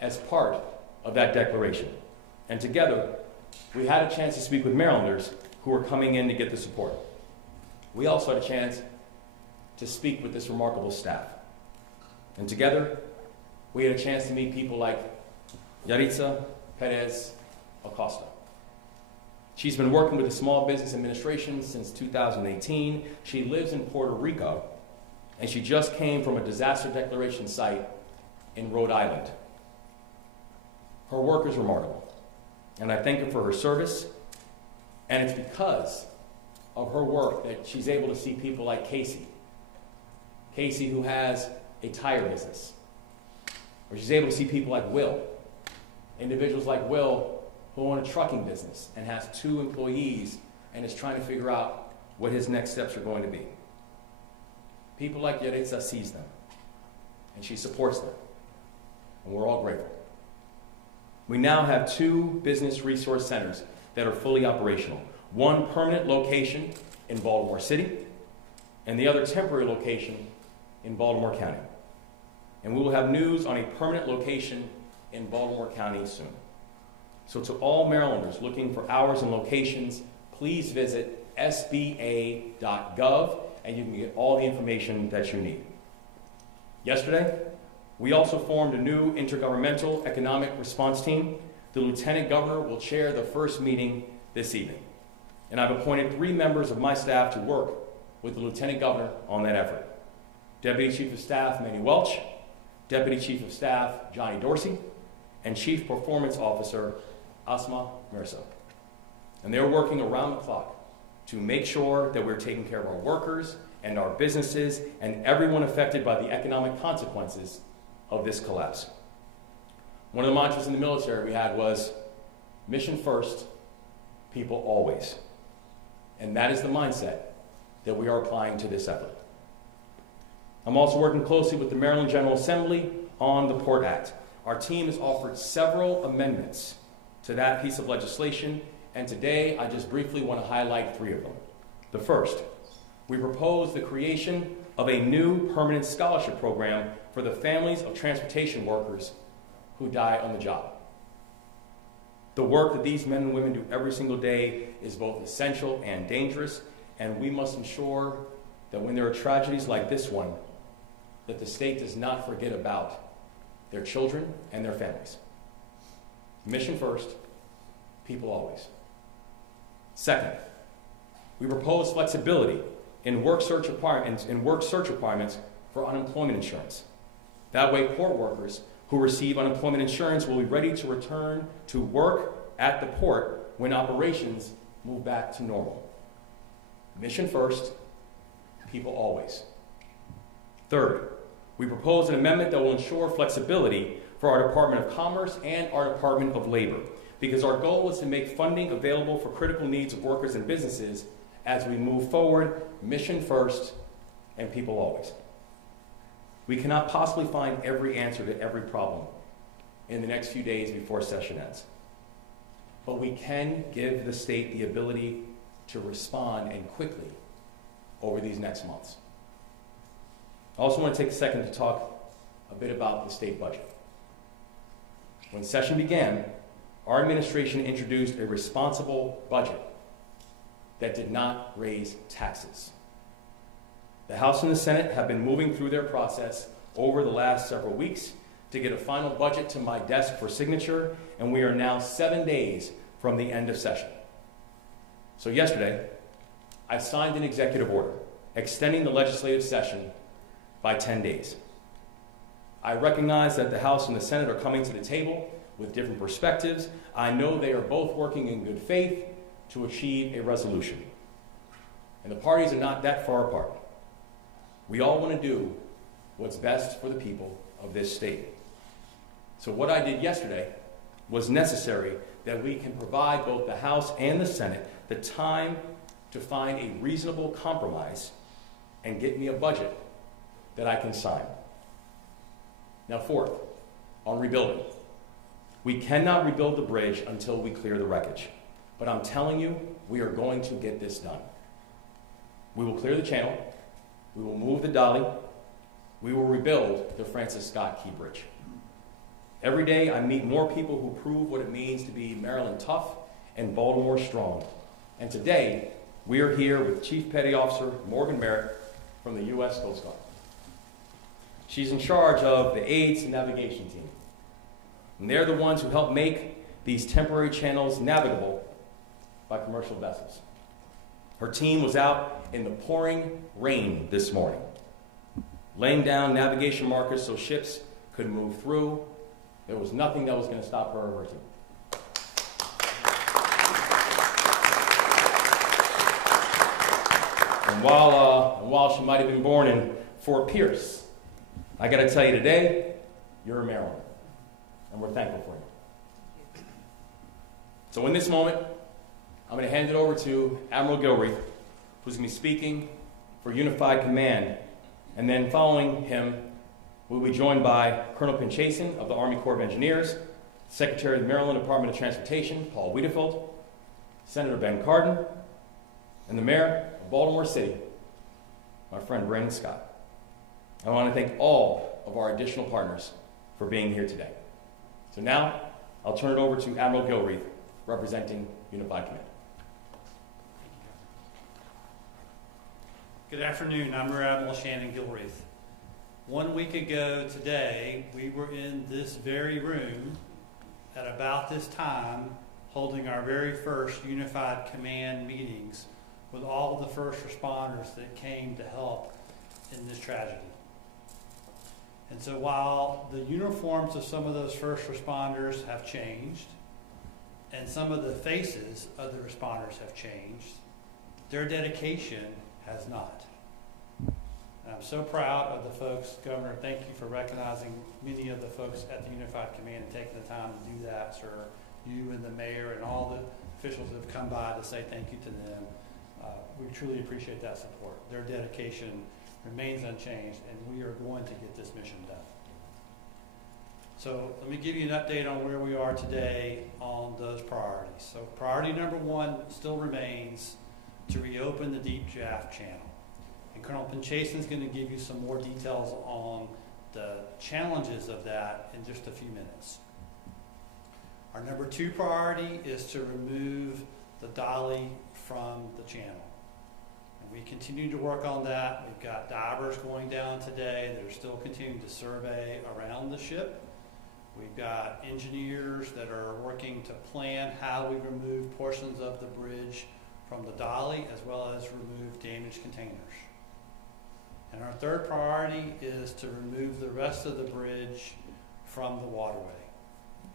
as part of that declaration. And together, we had a chance to speak with Marylanders who were coming in to get the support. We also had a chance to speak with this remarkable staff. And together, we had a chance to meet people like Yaritza Perez Acosta. She's been working with the Small Business Administration since 2018. She lives in Puerto Rico, and she just came from a disaster declaration site in Rhode Island. Her work is remarkable, and I thank her for her service, and it's because of her work that she's able to see people like Casey, who has a tire business, or she's able to see people like Will, individuals like Will who own a trucking business and has 2 employees and is trying to figure out what his next steps are going to be. People like Yaritza sees them, and she supports them, and we're all grateful. We now have 2 business resource centers that are fully operational. One permanent location in Baltimore City, and the other temporary location in Baltimore County. And we will have news on a permanent location in Baltimore County soon. So to all Marylanders looking for hours and locations, please visit sba.gov and you can get all the information that you need. Yesterday, we also formed a new intergovernmental economic response team. The Lieutenant Governor will chair the first meeting this evening. And I've appointed 3 members of my staff to work with the Lieutenant Governor on that effort. Deputy Chief of Staff Manny Welch, Deputy Chief of Staff Johnny Dorsey, and Chief Performance Officer Asma Mirza. And they're working around the clock to make sure that we're taking care of our workers and our businesses and everyone affected by the economic consequences of this collapse. One of the mantras in the military we had was, mission first, people always. And that is the mindset that we are applying to this effort. I'm also working closely with the Maryland General Assembly on the Port Act. Our team has offered several amendments to that piece of legislation, and today I just briefly want to highlight 3 of them. The first, we propose the creation of a new permanent scholarship program for the families of transportation workers who die on the job. The work that these men and women do every single day is both essential and dangerous, and we must ensure that when there are tragedies like this one, that the state does not forget about their children and their families. Mission first, people always. Second, we propose flexibility in work search requirements for unemployment insurance. That way, port workers who receive unemployment insurance will be ready to return to work at the port when operations move back to normal. Mission first, people always. Third, we propose an amendment that will ensure flexibility for our Department of Commerce and our Department of Labor, because our goal is to make funding available for critical needs of workers and businesses as we move forward, mission first, and people always. We cannot possibly find every answer to every problem in the next few days before session ends. But we can give the state the ability to respond, and quickly, over these next months. I also want to take a second to talk a bit about the state budget. When session began, our administration introduced a responsible budget that did not raise taxes. The House and the Senate have been moving through their process over the last several weeks to get a final budget to my desk for signature, and we are now 7 days from the end of session. So yesterday, I signed an executive order extending the legislative session by 10 days. I recognize that the House and the Senate are coming to the table with different perspectives. I know they are both working in good faith to achieve a resolution. And the parties are not that far apart. We all want to do what's best for the people of this state. So what I did yesterday was necessary that we can provide both the House and the Senate the time to find a reasonable compromise and get me a budget that I can sign. Now, fourth, on rebuilding. We cannot rebuild the bridge until we clear the wreckage. But I'm telling you, we are going to get this done. We will clear the channel. We will move the dolly. We will rebuild the Francis Scott Key Bridge. Every day I meet more people who prove what it means to be Maryland tough and Baltimore strong. And today, we are here with Chief Petty Officer Morgan Merritt from the U.S. Coast Guard. She's in charge of the aids and navigation team. And they're the ones who help make these temporary channels navigable by commercial vessels. Her team was out in the pouring rain this morning, laying down navigation markers so ships could move through. There was nothing that was going to stop her or her team. And while she might have been born in Fort Pierce, I got to tell you today, you're a Marylander, and we're thankful for you. So in this moment, I'm going to hand it over to Admiral Gilreath, who's going to be speaking for Unified Command, and then following him, we'll be joined by Colonel Pinchason of the Army Corps of Engineers, Secretary of the Maryland Department of Transportation, Paul Wiedefeld, Senator Ben Cardin, and the Mayor of Baltimore City, my friend Brandon Scott. I want to thank all of our additional partners for being here today. So now, I'll turn it over to Admiral Gilreath, representing Unified Command. Good afternoon, I'm Rear Admiral Shannon Gilreath. 1 week ago today, we were in this very room at about this time holding our very first Unified Command meetings with all of the first responders that came to help in this tragedy. And so while the uniforms of some of those first responders have changed, and some of the faces of the responders have changed, their dedication has not. And I'm so proud of the folks, Governor, thank you for recognizing many of the folks at the Unified Command and taking the time to do that, sir. You and the mayor and all the officials that have come by to say thank you to them. We truly appreciate that support. Their dedication remains unchanged, and we are going to get this mission done. So let me give you an update on where we are today on those priorities. So priority number one still remains to reopen the Deep Draft Channel. And Colonel Pinchason is going to give you some more details on the challenges of that in just a few minutes. Our number two priority is to remove the dolly from the channel. And we continue to work on that. We've got divers going down today that are still continuing to survey around the ship. We've got engineers that are working to plan how we remove portions of the bridge from the dolly, as well as remove damaged containers. And our third priority is to remove the rest of the bridge from the waterway.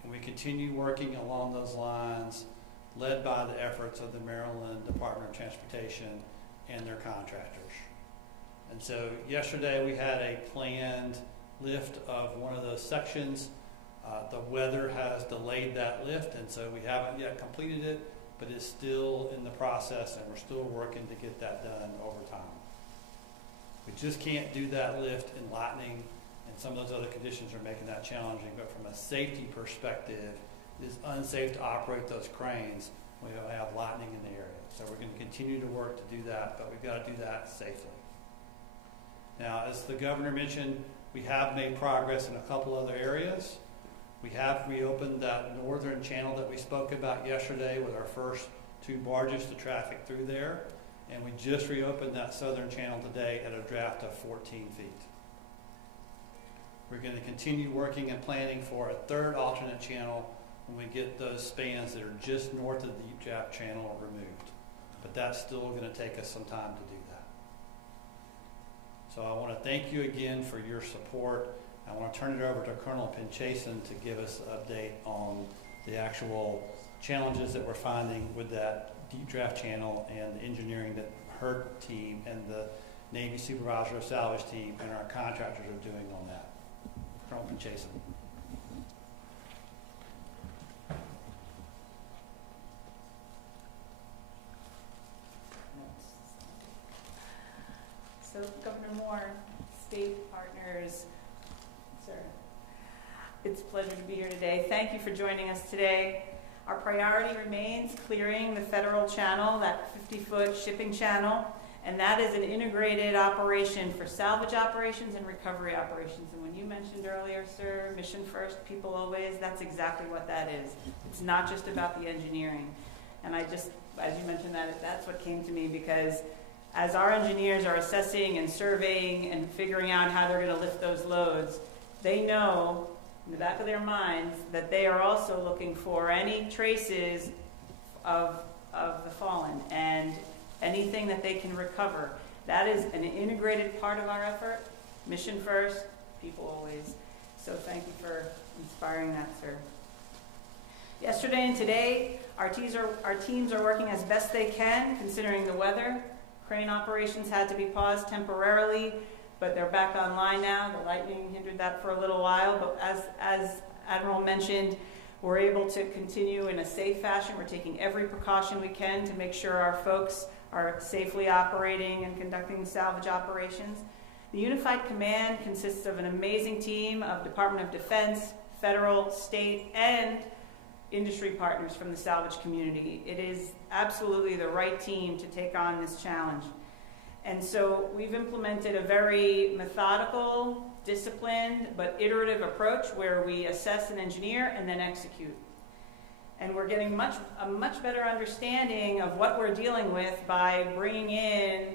And we continue working along those lines, led by the efforts of the Maryland Department of Transportation and their contractors. And so yesterday we had a planned lift of one of those sections. The weather has delayed that lift, and so we haven't yet completed it, but it's still in the process, and we're still working to get that done over time. We just can't do that lift in lightning, and some of those other conditions are making that challenging, but from a safety perspective, it is unsafe to operate those cranes when we have lightning in the area. So we're going to continue to work to do that, but we've got to do that safely. Now, as the governor mentioned, we have made progress in a couple other areas. We have reopened that northern channel that we spoke about yesterday with our first two barges to traffic through there. And we just reopened that southern channel today at a draft of 14 feet. We're going to continue working and planning for a third alternate channel when we get those spans that are just north of the deep draft channel removed. But that's still going to take us some time to do that. So I want to thank you again for your support. I want to turn it over to Colonel Pinchason to give us an update on the actual challenges that we're finding with that deep draft channel and the engineering that her team and the Navy Supervisor of Salvage team and our contractors are doing on that. Colonel Pinchason. So Governor Moore, state partners, sir, it's a pleasure to be here today. Thank you for joining us today. Our priority remains clearing the federal channel, that 50-foot shipping channel, And that is an integrated operation for salvage operations and recovery operations. And when you mentioned earlier, sir, mission first, people always, that's exactly what that is. It's not just about the engineering. And I just, as you mentioned that, that's what came to me, because as our engineers are assessing and surveying and figuring out how they're going to lift those loads, they know in the back of their minds that they are also looking for any traces of the fallen and anything that they can recover. That is an integrated part of our effort. Mission first, people always. So thank you for inspiring that, sir. Yesterday and today, our teams are working as best they can, considering the weather. Crane operations had to be paused temporarily, but they're back online now. The lightning hindered that for a little while, but as Admiral mentioned, we're able to continue in a safe fashion. We're taking every precaution we can to make sure our folks are safely operating and conducting salvage operations. The Unified Command consists of an amazing team of Department of Defense, federal, state, and industry partners from the salvage community. It is absolutely the right team to take on this challenge. And so we've implemented a very methodical, disciplined, but iterative approach where we assess and engineer and then execute. And we're getting a much better understanding of what we're dealing with by bringing in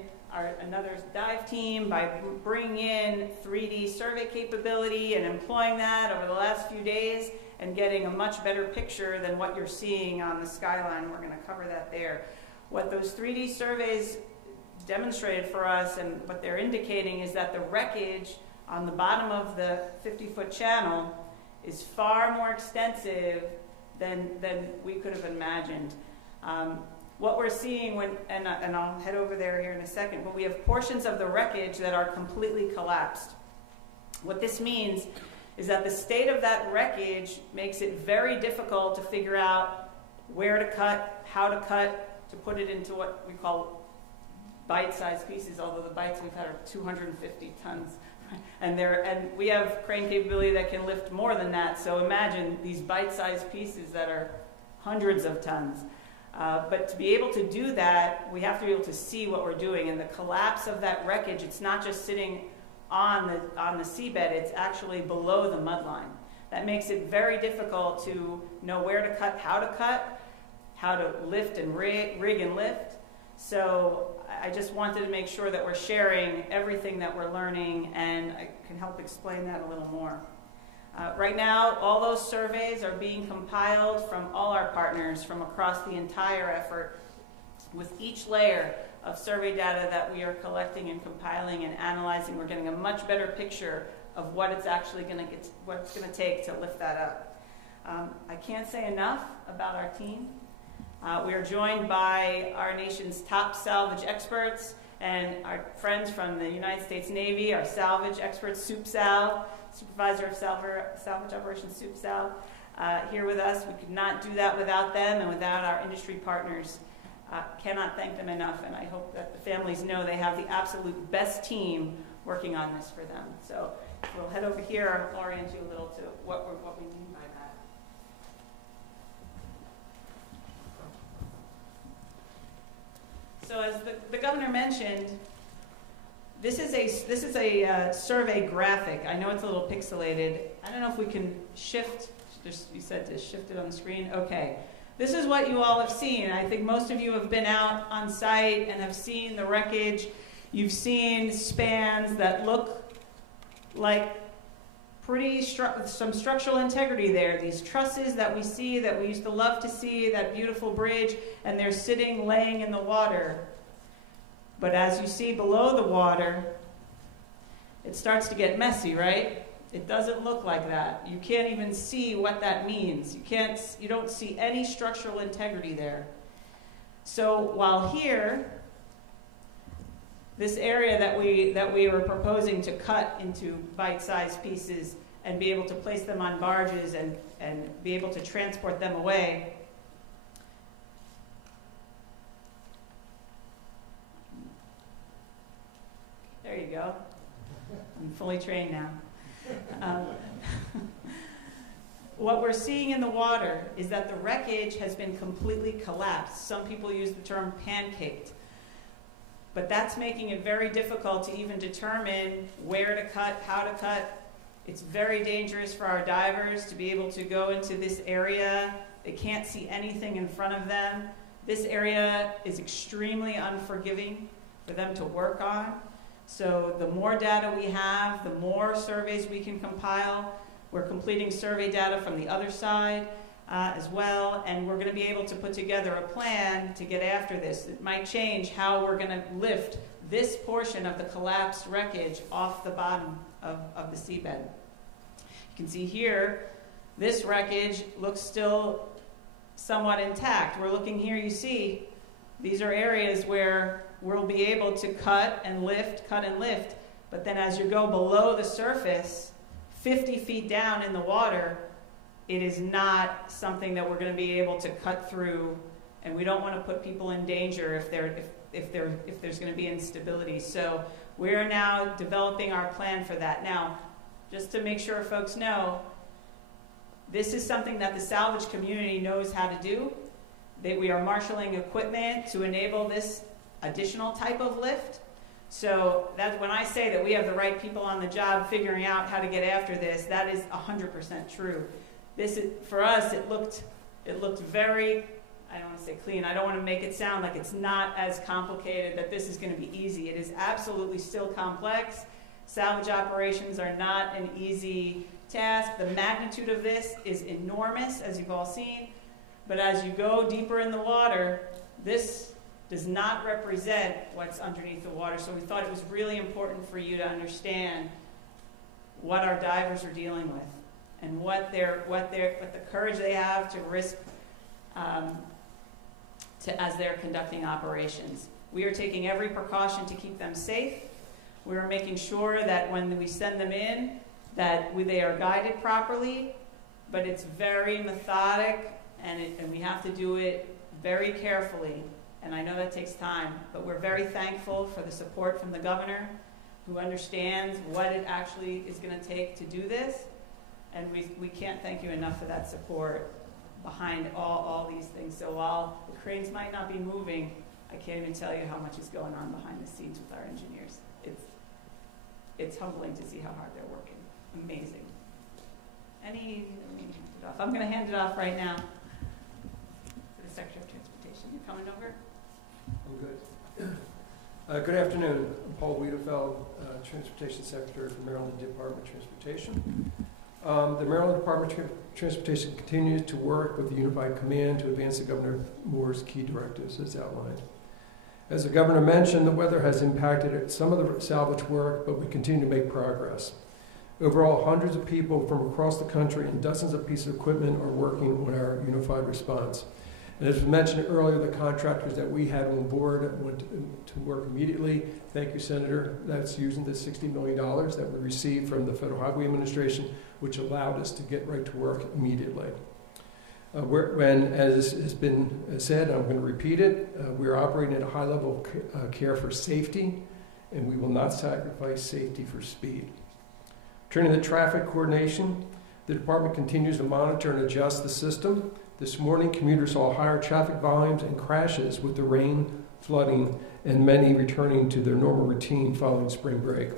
another dive team, by bringing in 3D survey capability and employing that over the last few days and getting a much better picture than what you're seeing on the skyline. We're going to cover that there. What those 3D surveys demonstrated for us and what they're indicating is that the wreckage on the bottom of the 50-foot channel is far more extensive than we could have imagined. What we're seeing and I'll head over there here in a second, but we have portions of the wreckage that are completely collapsed. What this means is that the state of that wreckage makes it very difficult to figure out where to cut, how to cut, to put it into what we call bite-sized pieces, although the bites we've had are 250 tons. And we have crane capability that can lift more than that, so imagine these bite-sized pieces that are hundreds of tons. But to be able to do that, we have to be able to see what we're doing. And the collapse of that wreckage, it's not just sitting on the seabed, it's actually below the mud line. That makes it very difficult to know where to cut, how to lift and rig and lift. So I just wanted to make sure that we're sharing everything that we're learning, and I can help explain that a little more. Right now, all those surveys are being compiled from all our partners from across the entire effort. With each layer of survey data that we are collecting and compiling and analyzing, we're getting a much better picture of what it's actually going to take to lift that up. I can't say enough about our team. We are joined by our nation's top salvage experts and our friends from the United States Navy, our salvage experts, Soup Sal, Supervisor of Salvage Operations Soup Sal, here with us. We could not do that without them and without our industry partners. Cannot thank them enough, and I hope that the families know they have the absolute best team working on this for them. So we'll head over here. I'll orient you a little to what we mean by that. So as the governor mentioned, this is a survey graphic. I know it's a little pixelated. I don't know if we can shift. You said to shift it on the screen. Okay. This is what you all have seen. I think most of you have been out on site and have seen the wreckage. You've seen spans that look like some structural integrity there. These trusses that we see, that we used to love to see, that beautiful bridge, and they're laying in the water. But as you see below the water, it starts to get messy, right? It doesn't look like that. You can't even see what that means. You don't see any structural integrity there. So while here, this area that we were proposing to cut into bite-sized pieces and be able to place them on barges and be able to transport them away, there you go. I'm fully trained now. What we're seeing in the water is that the wreckage has been completely collapsed. Some people use the term pancaked. But that's making it very difficult to even determine where to cut, how to cut. It's very dangerous for our divers to be able to go into this area. They can't see anything in front of them. This area is extremely unforgiving for them to work on. So the more data we have, the more surveys we can compile. We're completing survey data from the other side as well, and we're going to be able to put together a plan to get after this. It might change how we're going to lift this portion of the collapsed wreckage off the bottom of the seabed. You can see here, this wreckage looks still somewhat intact. We're looking here, you see, these are areas where we'll be able to cut and lift, but then as you go below the surface, 50 feet down in the water, it is not something that we're going to be able to cut through, and we don't want to put people in danger if there's going to be instability. So we're now developing our plan for that. Now, just to make sure folks know, this is something that the salvage community knows how to do. We are marshaling equipment to enable this additional type of lift. So that's when I say that we have the right people on the job figuring out how to get after this, that is 100% true. This is, for us, it looked very, I don't want to say clean, I don't want to make it sound like it's not as complicated, that this is going to be easy. It is absolutely still complex. Salvage operations are not an easy task. The magnitude of this is enormous, as you've all seen. But as you go deeper in the water, this does not represent what's underneath the water. So we thought it was really important for you to understand what our divers are dealing with and what the courage they have to risk as they're conducting operations. We are taking every precaution to keep them safe. We are making sure that when we send them in, that they are guided properly, but it's very methodic, and we have to do it very carefully. And I know that takes time, but we're very thankful for the support from the governor, who understands what it actually is going to take to do this. And we can't thank you enough for that support behind all these things. So while the cranes might not be moving, I can't even tell you how much is going on behind the scenes with our engineers. It's humbling to see how hard they're working. Amazing. I'm going to hand it off right now to the Secretary of Transportation. You coming over? I'm good. Good afternoon. I'm Paul Wiedefeld, Transportation Secretary for Maryland Department of Transportation. The Maryland Department of Transportation continues to work with the Unified Command to advance the Governor Moore's key directives as outlined. As the Governor mentioned, the weather has impacted some of the salvage work, but we continue to make progress. Overall, hundreds of people from across the country and dozens of pieces of equipment are working on our unified response. And as mentioned earlier, the contractors that we had on board went to work immediately. Thank you, Senator. That's using the $60 million that we received from the Federal Highway Administration, which allowed us to get right to work immediately. As has been said, I'm going to repeat it, we are operating at a high level of care for safety, and we will not sacrifice safety for speed. Turning to traffic coordination, the department continues to monitor and adjust the system. This morning, commuters saw higher traffic volumes and crashes with the rain, flooding, and many returning to their normal routine following spring break.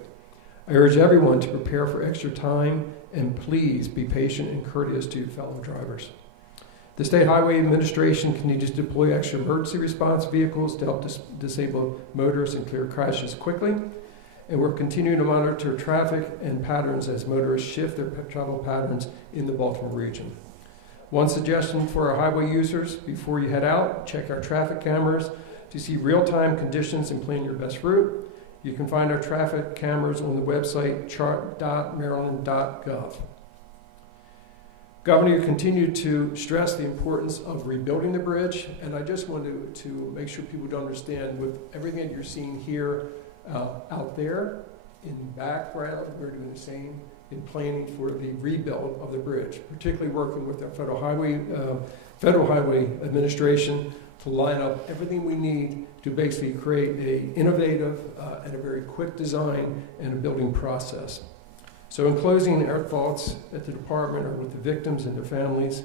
I urge everyone to prepare for extra time, and please be patient and courteous to fellow drivers. The State Highway Administration continues to deploy extra emergency response vehicles to help disable motorists and clear crashes quickly. And we're continuing to monitor traffic and patterns as motorists shift their travel patterns in the Baltimore region. One suggestion for our highway users: before you head out, check our traffic cameras to see real-time conditions and plan your best route. You can find our traffic cameras on the website chart.maryland.gov. Governor, you continue to stress the importance of rebuilding the bridge, and I just wanted to make sure people understand, with everything that you're seeing here out there in the background, we're doing the same in planning for the rebuild of the bridge, particularly working with our Federal Highway Administration to line up everything we need to basically create an innovative and a very quick design and a building process. So in closing, our thoughts at the department are with the victims and their families.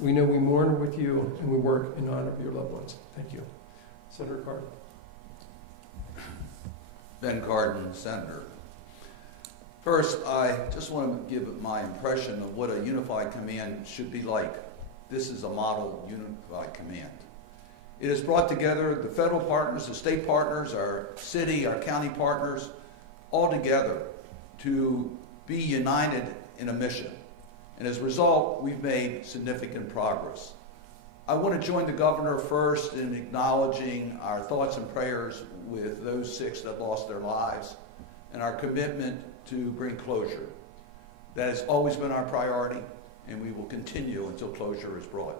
We know we mourn with you, and we work in honor of your loved ones. Thank you. Senator Carter. Ben Cardin, Senator. First, I just want to give my impression of what a unified command should be like. This is a model unified command. It has brought together the federal partners, the state partners, our city, our county partners, all together to be united in a mission. And as a result, we've made significant progress. I want to join the governor first in acknowledging our thoughts and prayers with those 6 that lost their lives and our commitment to bring closure. That has always been our priority, and we will continue until closure is brought.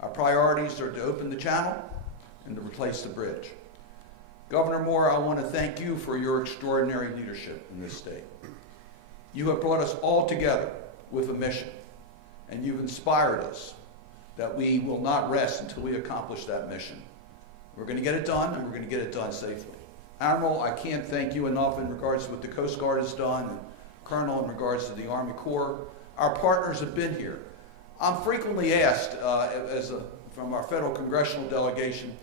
Our priorities are to open the channel and to replace the bridge. Governor Moore, I want to thank you for your extraordinary leadership in this state. You have brought us all together with a mission, and you've inspired us that we will not rest until we accomplish that mission. We're going to get it done, and we're going to get it done safely. Admiral, I can't thank you enough in regards to what the Coast Guard has done, and Colonel, in regards to the Army Corps. Our partners have been here. I'm frequently asked from our federal congressional delegation,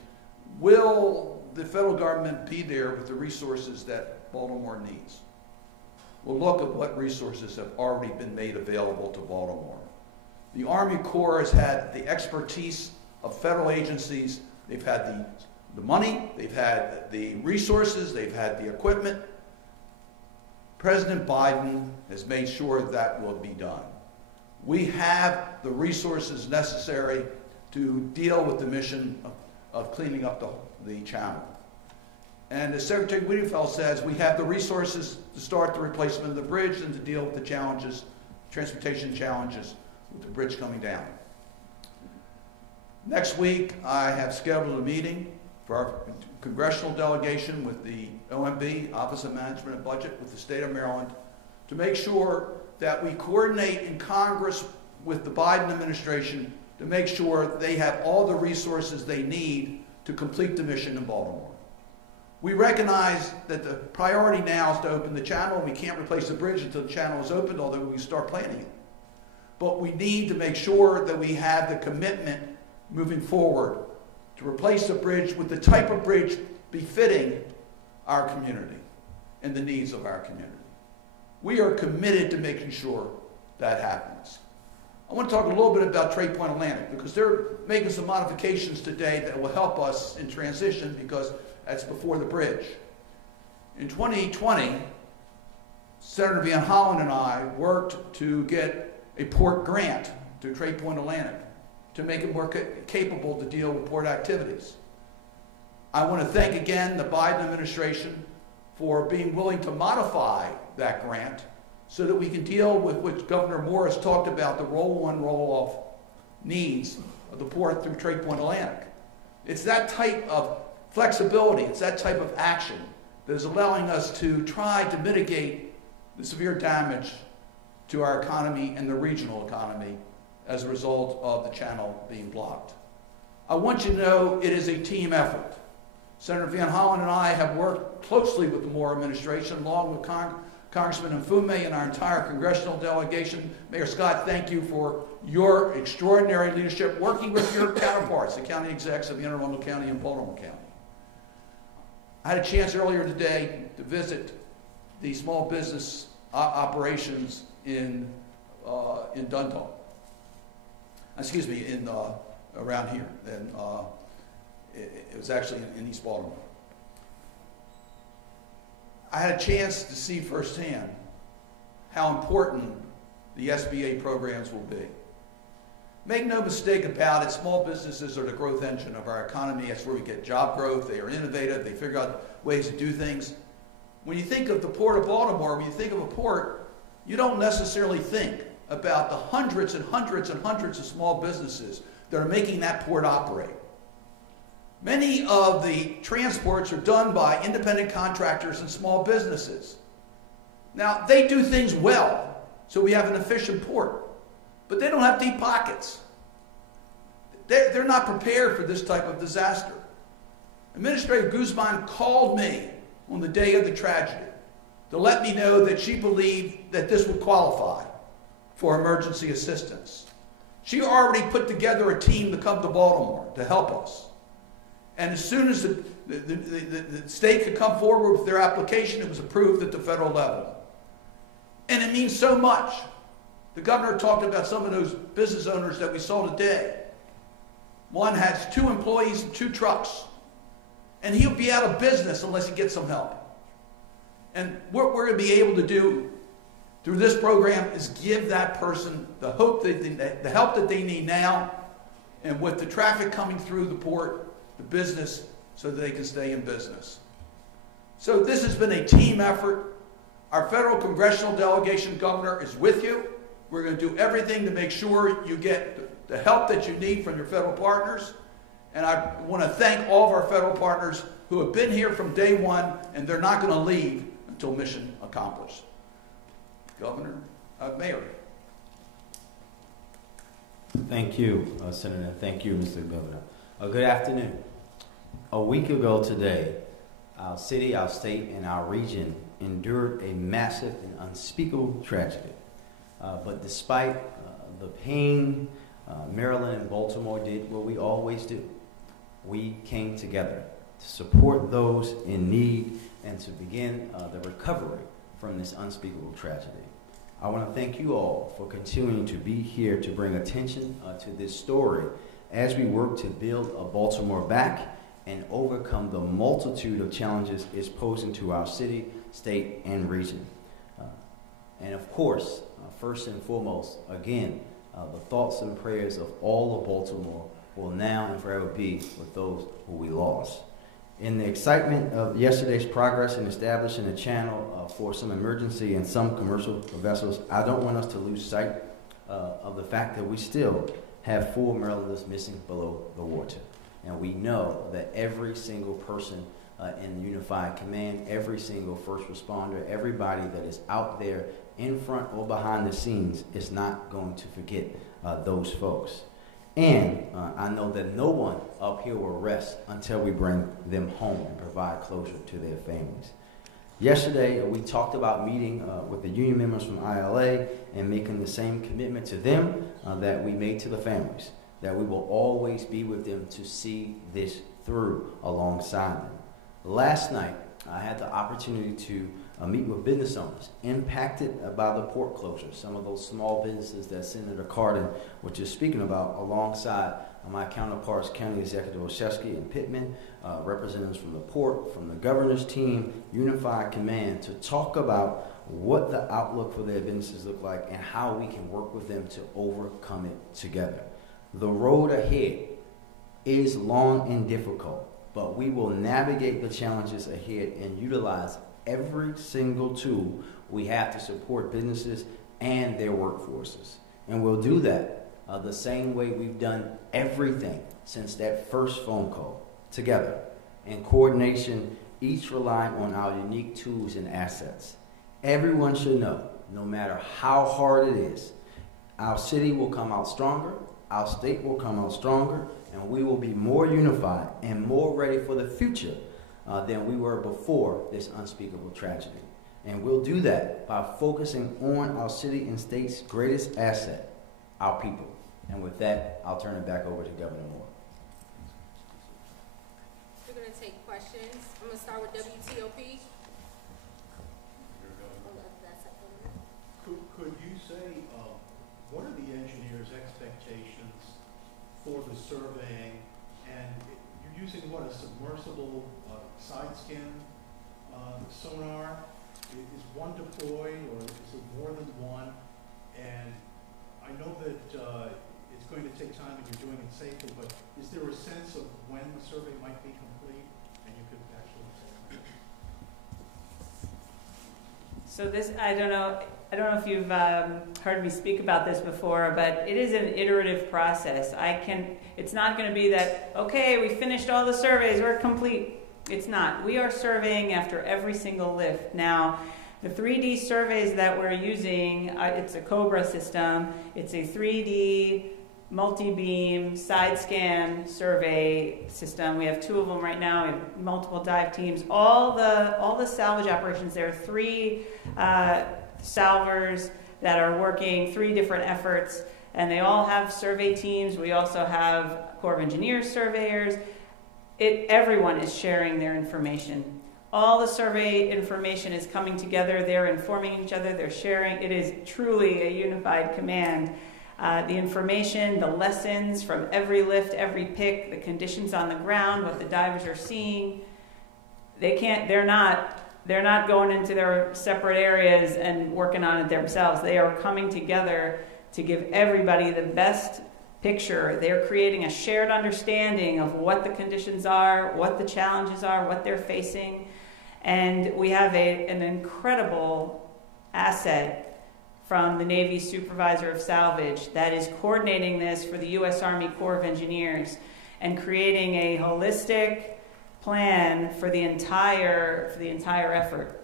will the federal government be there with the resources that Baltimore needs? Well, look at what resources have already been made available to Baltimore. The Army Corps has had the expertise of federal agencies. They've had the money, they've had the resources, they've had the equipment. President Biden has made sure that will be done. We have the resources necessary to deal with the mission of cleaning up the channel. And as Secretary Wiedefeld says, we have the resources to start the replacement of the bridge and to deal with the challenges, transportation challenges with the bridge coming down. Next week, I have scheduled a meeting for our congressional delegation with the OMB, Office of Management and Budget, with the state of Maryland, to make sure that we coordinate in Congress with the Biden administration to make sure they have all the resources they need to complete the mission in Baltimore. We recognize that the priority now is to open the channel. We can't replace the bridge until the channel is opened, although we start planning it. But we need to make sure that we have the commitment moving forward to replace the bridge with the type of bridge befitting our community and the needs of our community. We are committed to making sure that happens. I want to talk a little bit about Trade Point Atlantic because they're making some modifications today that will help us in transition because that's before the bridge. In 2020, Senator Van Hollen and I worked to get a port grant to Trade Point Atlantic to make it more capable to deal with port activities. I want to thank again the Biden administration for being willing to modify that grant so that we can deal with what Governor Moore has talked about, the roll-on, roll-off needs of the port through Trade Point Atlantic. It's that type of flexibility, it's that type of action that is allowing us to try to mitigate the severe damage to our economy and the regional economy as a result of the channel being blocked. I want you to know it is a team effort. Senator Van Hollen and I have worked closely with the Moore administration, along with Congressman Mfume and our entire congressional delegation. Mayor Scott, thank you for your extraordinary leadership, working with your counterparts, the county execs of Anne Arundel County and Baltimore County. I had a chance earlier today to visit the small business operations in Dundalk. Excuse me, around here. And it was actually in East Baltimore. I had a chance to see firsthand how important the SBA programs will be. Make no mistake about it, small businesses are the growth engine of our economy. That's where we get job growth. They are innovative. They figure out ways to do things. When you think of the Port of Baltimore, when you think of a port, you don't necessarily think about the hundreds and hundreds and hundreds of small businesses that are making that port operate. Many of the transports are done by independent contractors and small businesses. Now, they do things well, so we have an efficient port, but they don't have deep pockets. They're not prepared for this type of disaster. Administrator Guzman called me on the day of the tragedy to let me know that she believed that this would qualify for emergency assistance. She already put together a team to come to Baltimore to help us. And as soon as the state could come forward with their application. It was approved at the federal level. And it means so much. The governor talked about some of those business owners that we saw today. One has 2 employees and 2 trucks. And he'll be out of business unless he gets some help. And what we're going to be able to do through this program is give that person the hope the help that they need now, and with the traffic coming through the port, the business, so that they can stay in business. So this has been a team effort. Our federal congressional delegation, Governor, is with you. We're going to do everything to make sure you get the help that you need from your federal partners. And I want to thank all of our federal partners who have been here from day one, and they're not going to leave until mission accomplished. Mayor. Thank you, Senator. Thank you, Mr. Governor. Good afternoon. A week ago today, our city, our state, and our region endured a massive and unspeakable tragedy. But despite the pain, Maryland and Baltimore did what we always do. We came together to support those in need and to begin the recovery from this unspeakable tragedy. I want to thank you all for continuing to be here to bring attention to this story as we work to build a Baltimore back and overcome the multitude of challenges it's posing to our city, state, and region. And of course, first and foremost, again, the thoughts and prayers of all of Baltimore will now and forever be with those who we lost. In the excitement of yesterday's progress in establishing a channel for some emergency and some commercial vessels, I don't want us to lose sight of the fact that we still have 4 Marylanders missing below the water. And we know that every single person in the Unified Command, every single first responder, everybody that is out there in front or behind the scenes is not going to forget those folks. And I know that no one up here will rest until we bring them home and provide closure to their families. Yesterday, we talked about meeting with the union members from ILA and making the same commitment to them that we made to the families, that we will always be with them to see this through alongside them. Last night, I had the opportunity to meet with business owners impacted by the port closure, some of those small businesses that Senator Cardin was just speaking about, alongside my counterparts, County Executive Olszewski and Pittman, representatives from the port, from the governor's team, Unified Command, to talk about what the outlook for their businesses look like and how we can work with them to overcome it together. The road ahead is long and difficult, but we will navigate the challenges ahead and utilize every single tool we have to support businesses and their workforces. And we'll do that the same way we've done everything since that first phone call, together, in coordination, each relying on our unique tools and assets. Everyone should know, no matter how hard it is, our city will come out stronger, our state will come out stronger, and we will be more unified and more ready for the future than we were before this unspeakable tragedy. And we'll do that by focusing on our city and state's greatest asset, our people. And with that, I'll turn it back over to Governor Moore. We're going to take questions. I'm going to start with WTOP. Could you say, what are the engineers' expectations for the surveying? And you're using what, a submersible side scan sonar? Is one deployed, or is it more than one? And I know that it's going to take time and you're doing it safely, but is there a sense of when the survey might be complete and you could actually say that? So this, I don't know if you've heard me speak about this before, but it is an iterative process. It's not going to be that, okay, we finished all the surveys, we're complete. It's not. We are surveying after every single lift. Now, the 3D surveys that we're using, it's a COBRA system. It's a 3D multi-beam side scan survey system. We have 2 of them right now. We have multiple dive teams. All the salvage operations, there are 3 salvers that are working, 3 different efforts, and they all have survey teams. We also have Corps of Engineers surveyors. everyone is sharing their information. All the survey information is coming together. They're informing each other. They're sharing. It is truly a unified command. The information, the lessons from every lift, every pick, the conditions on the ground, what the divers are seeing. They're not going into their separate areas and working on it themselves. They are coming together to give everybody the best picture. They're creating a shared understanding of what the conditions are, what the challenges are, what they're facing. And we have an incredible asset from the Navy Supervisor of Salvage that is coordinating this for the U.S. Army Corps of Engineers and creating a holistic plan for the entire effort.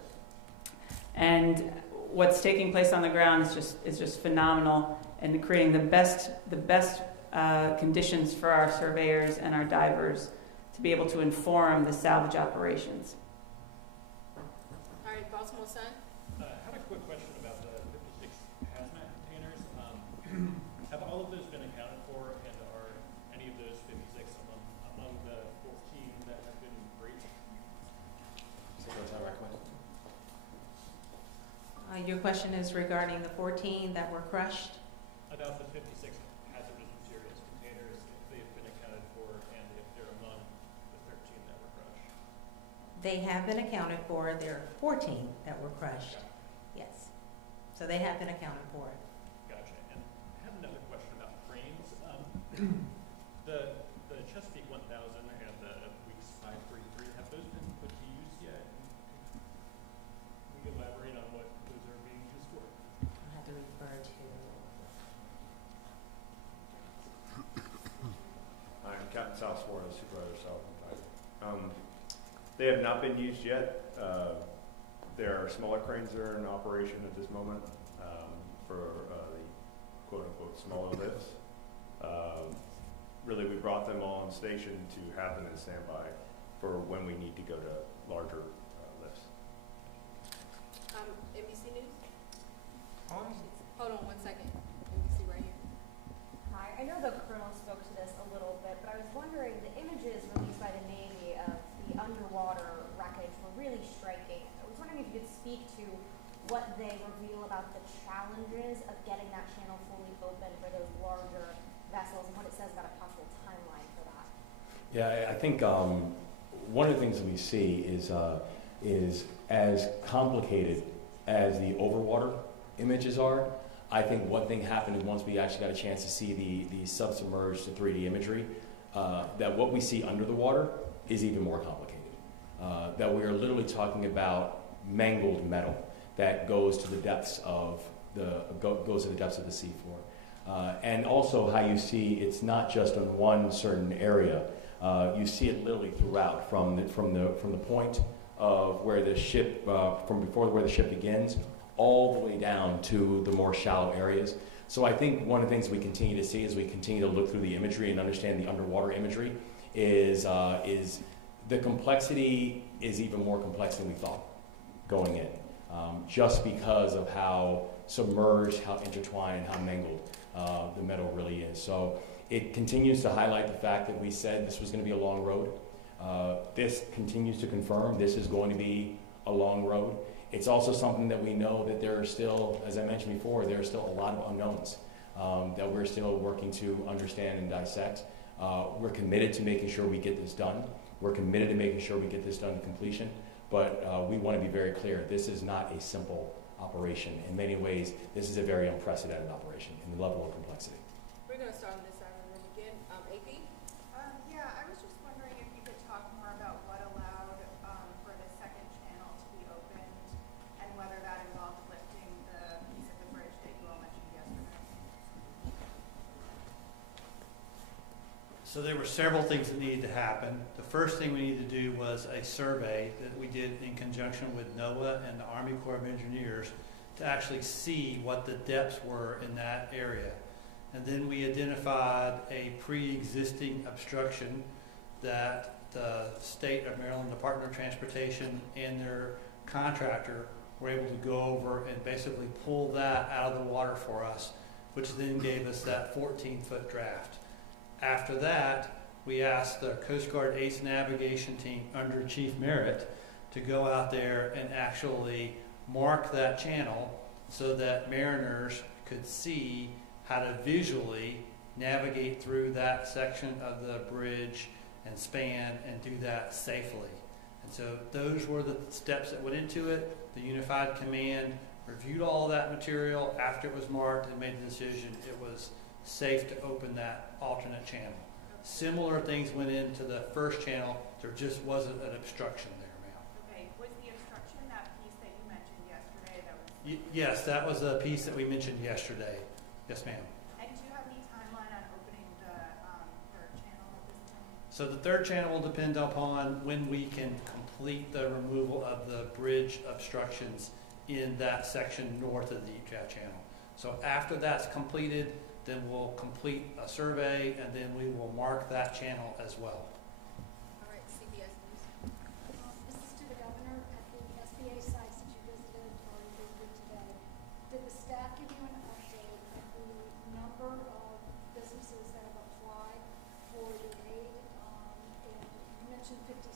And what's taking place on the ground is just phenomenal, and creating the best conditions for our surveyors and our divers to be able to inform the salvage operations. All right, Baltimore Sun. I had a quick question about the 56 hazmat containers. Have all of those been accounted for, and are any of those 56 among the 14 that have been breached? Your question is regarding the 14 that were crushed? About the 56 hazardous materials containers, if they've been accounted for, and if they're among the 13 that were crushed. They have been accounted for. There are 14 that were crushed. Yes. So they have been accounted for. Gotcha. And I have another question about cranes. The Chesapeake 1000 and the Weeks 533, have those been put to use yet? Can we elaborate on what those are being used for? I'll have to refer to. I'm Captain Southmore, the supervisor of Southern. They have not been used yet. There are smaller cranes that are in operation at this moment for the quote-unquote smaller lifts. Really, we brought them all on station to have them in standby for when we need to go to larger lifts. NBC News. Hold on 1 second. NBC right here. Hi, I know the Colonel spoke to this a little bit, but I was wondering, the images released by the Navy of the underwater wreckage were really striking. I was wondering if you could speak to what they reveal about the challenges of getting that channel fully open for those larger vessels, and what it says about a possible timeline for that. Yeah, I think one of the things that we see is as complicated as the overwater images are. I think one thing happened once we actually got a chance to see the submerged 3D imagery, that what we see under the water is even more complicated. That we are literally talking about mangled metal that goes to the depths of the seafloor. And also how you see it's not just on one certain area. You see it literally throughout, from the point of where the ship, from before where the ship begins, all the way down to the more shallow areas. So I think one of the things we continue to see as we continue to look through the imagery and understand the underwater imagery is the complexity is even more complex than we thought going in, just because of how submerged, how intertwined, and how mangled the metal really is. So it continues to highlight the fact that we said this was going to be a long road. This continues to confirm this is going to be a long road. It's also something that we know that there are still, as I mentioned before, there are still a lot of unknowns that we're still working to understand and dissect. We're committed to making sure we get this done. We're committed to making sure we get this done to completion. But we want to be very clear, this is not a simple operation. In many ways, this is a very unprecedented operation in the level of complexity. We're going to start on this side of the room again. AP? Yeah, I was just wondering if you could talk more about what allowed for the second channel to be opened and whether that involved lifting the piece of the bridge that you all mentioned yesterday. So there were several things that needed to happen. The first thing we needed to do was a survey that we did in conjunction with NOAA and the Army Corps of Engineers to actually see what the depths were in that area. And then we identified a pre-existing obstruction that the State of Maryland Department of Transportation and their contractor were able to go over and basically pull that out of the water for us, which then gave us that 14-foot draft. After that, we asked the Coast Guard Ace Navigation Team under Chief Merritt to go out there and actually mark that channel so that mariners could see how to visually navigate through that section of the bridge and span and do that safely. And so those were the steps that went into it. The Unified Command reviewed all of that material after it was marked and made the decision it was safe to open that alternate channel. Similar things went into the first channel. There just wasn't an obstruction there, ma'am. Okay, was the obstruction that piece that you mentioned yesterday that was? Yes, that was a piece that we mentioned yesterday. Yes, ma'am. And do you have any timeline on opening the third channel at this time? So the third channel will depend upon when we can complete the removal of the bridge obstructions in that section north of the Deep Jaff Channel. So after that's completed, then we'll complete a survey and then we will mark that channel as well. All right, CBS News. This is to the governor at the SBA sites that you visited or you visited today. Did the staff give you an update of the number of businesses that have applied for the aid? And you mentioned 57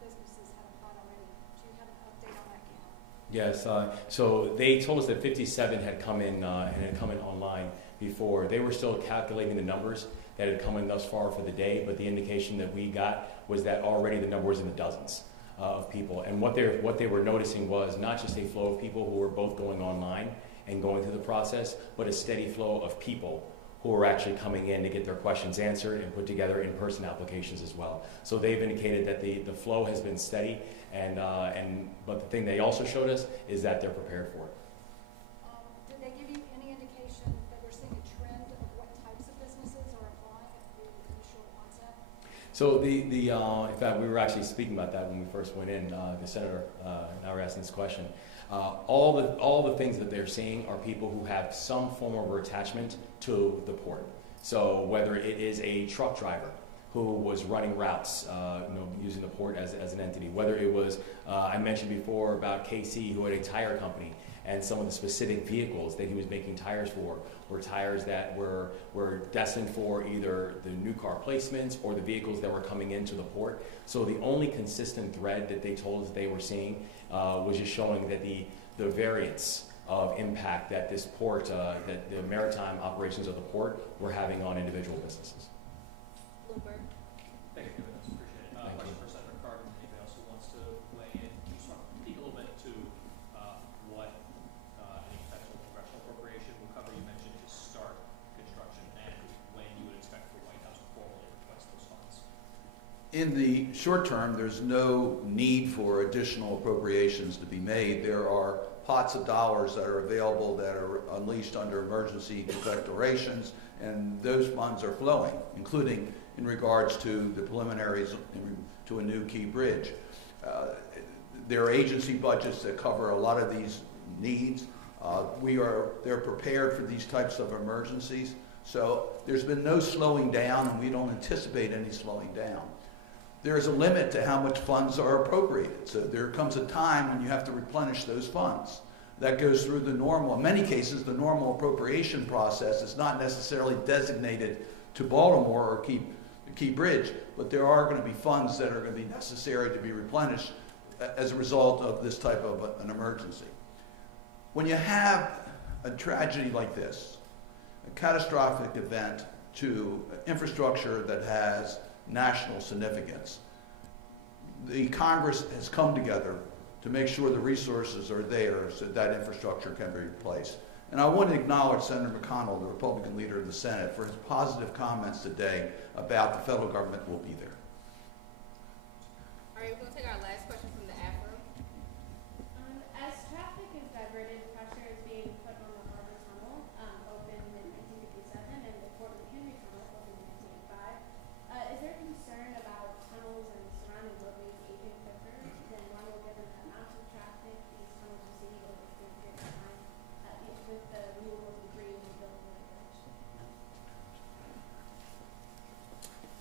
businesses have applied already. Do you have an update on that count? Yes, so they told us that 57 had come in and had come in online before. They were still calculating the numbers that had come in thus far for the day, but the indication that we got was that already the number was in the dozens of people. And what they were noticing was not just a flow of people who were both going online and going through the process, but a steady flow of people who were actually coming in to get their questions answered and put together in-person applications as well. So they've indicated that the flow has been steady, but the thing they also showed us is that they're prepared for it. Did they give you any indication that we're seeing a trend of what types of businesses are applying at the initial onset? So in fact, we were actually speaking about that when we first went in. The senator and I were asking this question. All the things that they're seeing are people who have some form of attachment to the port. So whether it is a truck driver who was running routes, using the port as an entity, whether it was I mentioned before about KC who had a tire company, and some of the specific vehicles that he was making tires for were tires that were destined for either the new car placements or the vehicles that were coming into the port. So the only consistent thread that they told us they were seeing was just showing that the variance of impact that this port, that the maritime operations of the port were having on individual businesses. Bloomberg. Thank you, that's appreciated. Thank Question you. for Senator Cardin, anybody else who wants to weigh in? Can you just want to speak a little bit to what any potential congressional appropriation will cover? You mentioned to start construction and when you would expect the White House to formally request those funds. In the short term, there's no need for additional appropriations to be made. There are pots of dollars that are available that are unleashed under emergency declarations, and those funds are flowing, including in regards to the preliminaries to a new key bridge. There are agency budgets that cover a lot of these needs. They're prepared for these types of emergencies. So there's been no slowing down, and we don't anticipate any slowing down. There is a limit to how much funds are appropriated. So there comes a time when you have to replenish those funds. That goes through the normal, in many cases, the normal appropriation process is not necessarily designated to Baltimore or Key Bridge, but there are going to be funds that are going to be necessary to be replenished as a result of this type of an emergency. When you have a tragedy like this, a catastrophic event to infrastructure that has national significance, the Congress has come together to make sure the resources are there so that infrastructure can be replaced. And I want to acknowledge Senator McConnell, the Republican leader of the Senate, for his positive comments today about the federal government will be there. All right, we're going to take our last question from the Afro. As traffic is diverted, pressure is being put on the Harbor Tunnel, opened in 1957, and the Fort McHenry Tunnel, opened in 1985. Is there concern about tunnels and surrounding buildings aging quicker than normal given the amount of traffic these tunnels receive over a period of time with the removal of debris and building of the bridge?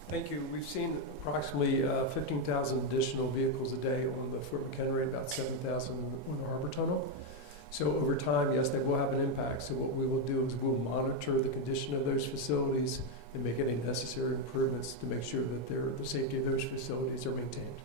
Thank you. We've seen approximately 15,000 additional vehicles a day on the Fort McHenry, about 7,000 on the Harbor Tunnel. So over time, yes, they will have an impact. So what we will do is we'll monitor the condition of those facilities and make any necessary improvements to make sure that the safety of those facilities are maintained.